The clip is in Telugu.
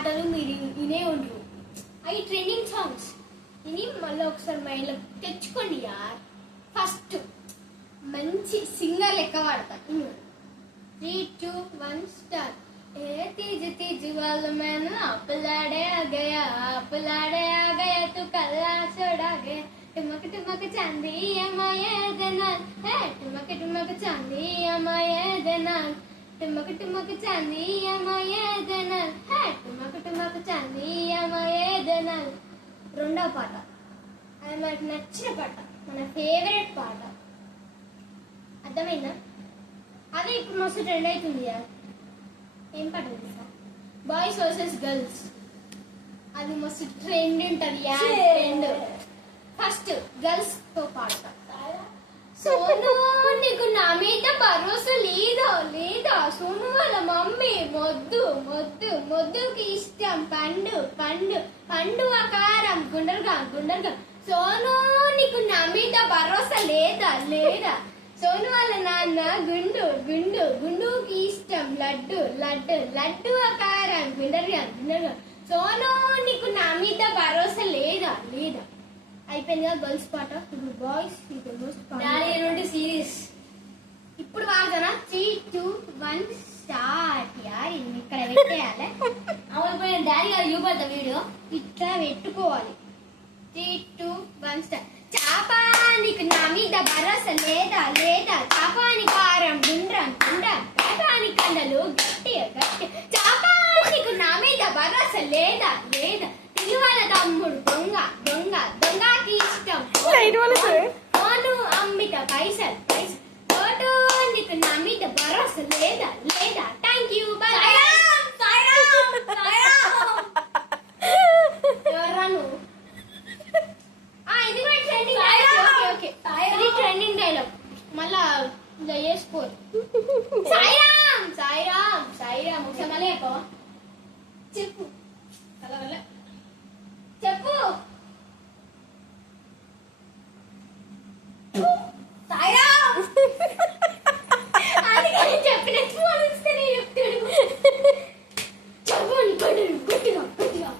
పాటలు మీరు వినే ఉండరు. అవి ట్రెండింగ్ సాంగ్స్ విని మళ్ళీ ఒకసారి మైండ్లో తెచ్చుకోండి యార్. ఫస్ట్ మంచి సింగర్ లెక్క పాడతా. 3, 2, 1 స్టార్ట్. ए तीज तीज वाल मैंने अपलाड़े आ गया तू कल्ला छोड़ा गया टुमक टुमक चांदी माये देना है टुमक टुमक चांदी माये देना टुमक टुमक चांदी माये देना है टुमक टुमक चांदी माये देना. రెండో పాట అది మనకు నచ్చిన పాట, మన ఫేవరెట్ పాట. అర్థమైందా? అదే ఇప్పుడు మస్తు ట్రెండ్ అవుతుంది యార్. ఏం పాట తెలుసా? Boys versus girls. అది మస్తు ట్రెండ్ ఉంటుంది యార్. ట్రెండ్. ఫస్ట్ గర్ల్స్ తో పాడతా. సోను నీకు నా మీద భరోసా లేదా సోను వాళ్ళ మమ్మీ మొద్దుకి ఇష్టం పండు ఆకారం గుండరగా సోను నీకు నా మీద భరోసా లేదా సోను వాళ్ళ నాన్న గుండుకి ఇష్టం లడ్డు ఆకారం గుండరగా సోను నీకు నా మీద భరోసా లేదా. అయిపోయిందిగా గర్ల్స్ పాట. ఇప్పుడు బాయ్స్ సీరియస్. ఇప్పుడు వాడతానా? 3, 2, 1 స్టార్ట్. యార్ ఇక్కడ పెట్టేయాలి. అవును డాడీ గారు చూపడతా వీడియో. ఇట్లా పెట్టుకోవాలి. 3, 2, 1 స్టార్ట్. చాపా నీకు నా మీద భరోసా లేదా చాపాని కారం గుండ్రం చాపాని కండలు గట్టి చాపా నీకు నా మీద భరోసా లేదా తిరువాల తమ్ముడు దొంగకి ఇష్టం ఫోను అమ్మిట పైసలు ఫోటో నీకు నా మీద భరోసా లేదా. Thank you. ఎవరాను ఇది కూడా ట్రెండింగ్ డైలాగ్. ఓకే ఇది ట్రెండింగ్ డైలాగ్. మళ్ళా చేసుకోరు. సాయిరామ్ ఒకసారి మళ్ళీ చెప్పు.